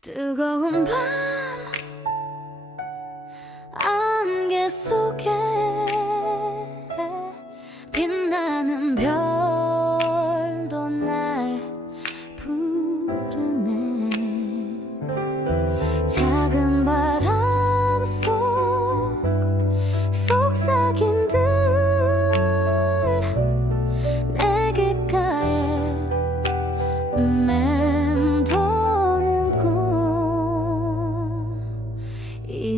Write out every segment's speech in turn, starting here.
뜨거운 밤 안개 속에 빛나는 별도 날 부르네. 작은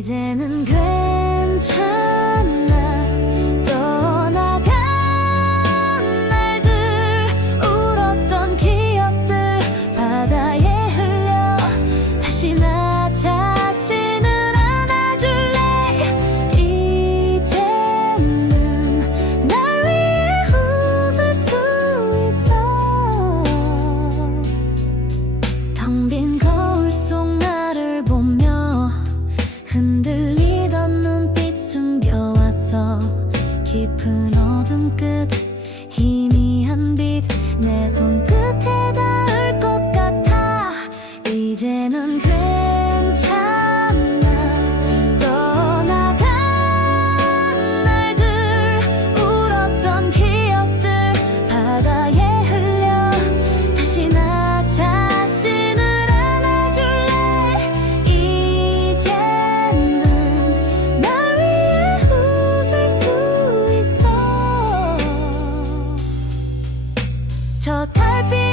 이제는 괜찮아. 멈춰서 깊은 어둠 끝 희미한 빛 내 손. 저 달빛